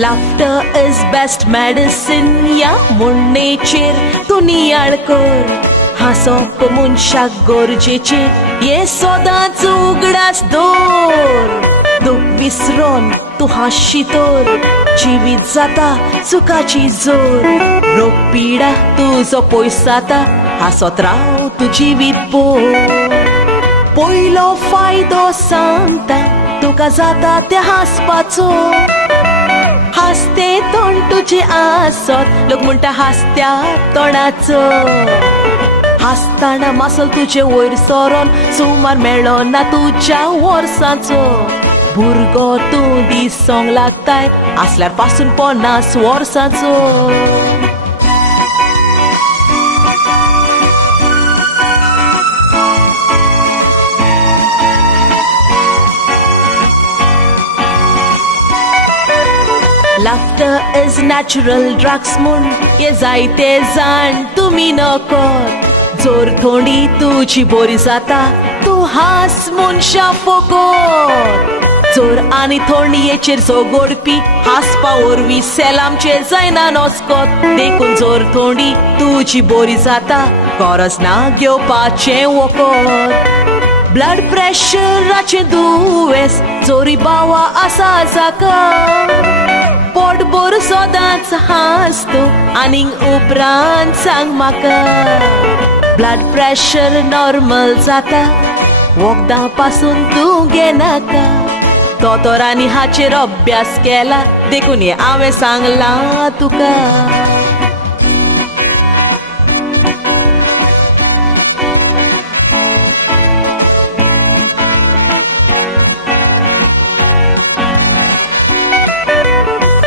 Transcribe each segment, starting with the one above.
Laughter is best medicine या म्हणणेचेर तूं नियाळ कर. हांसप मनशाक गरजेचें हे सदांच उगडास दवर. दूख विसरून तूं हांसशी तर जिवीत जाता सुखाची जोर. रोग पिडा तुजो पयस जाता हांसत राव तूं जिवीत भर. पयलो फायदो सांगता तुका जाता ते हांसपाचो. हासते तोंड तुजे आसत लोक म्हणटा हासत्या तोंडाचो. हासताना मासल तुजे वयर सरोन सुमार मेळ्ळो ना तुज्या वर्सांचो. भुरगो तूं दिसोंक लागताय आसल्यार पासून 50 वर्सांचो. Laughter is natural drugs म्हूण हे जायते जाण तुमी नकत. जोर थोडी तुजी बरी जाता तूं हास मनशा फकत. जोर आनी थोंडयेचेर झगडपी हासपा वरवीं सेलामचे जायना नस्कोत. देखून जोर थोडी तुजी बरी जाता गरज ना घेवपाचें वखद. ब्लड प्रेशराचें दुयेंस जोरी बावा आसा जाका. पोटभर सदांच हांस तूं आनीक उपरांत सांग म्हाका. ब्लड प्रेशर नॉर्मल जाता वखदां पासून तूं घेनाका. दोतोरांनी हाचेर अभ्यास केला देखून हें हांवें सांगलां तुका.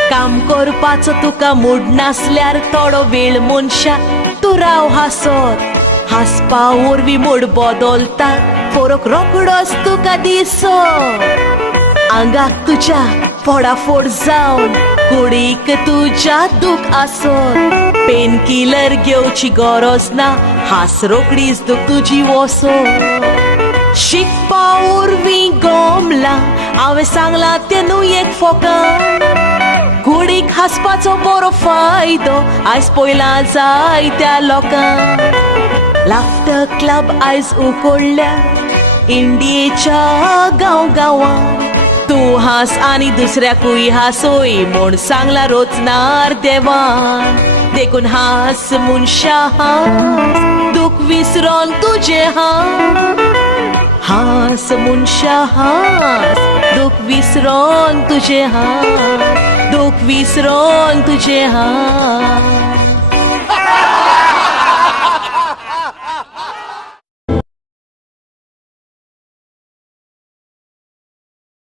काम करपाचो तुका मूड नासल्यार थोडो वेळ मनशा तूं राव हांसत. हांसपा वरवीं मूड बदलता फरक रोखडोच तुका दिसत. आंगाक तुज्या फोडाफोड जावन कुडीक तुज्या दूख आसत. पेन किलर घेवची गरज ना हांस रोखडीच दूख तुजी वसत. शिकपा वरवीं गमला हांवें सांगलां तें न्हू एक फकाण. कुडीक हांसपाचो बरो फायदो आयज पयला जायत्या लोकांक. लाफ्टर क्लब आयज उगडल्या इंडियेच्या गांवांत. तूं हांस आनी दुसऱ्याकूय हांसोय म्हूण सांगला रोजनार देवान. देखून हांस मनशा हांस दूख विसरोन तुजें हांस. हांस मनशा हांस दूख विसरोन तुजें हांस. दूख विसरोन तुजें हांस.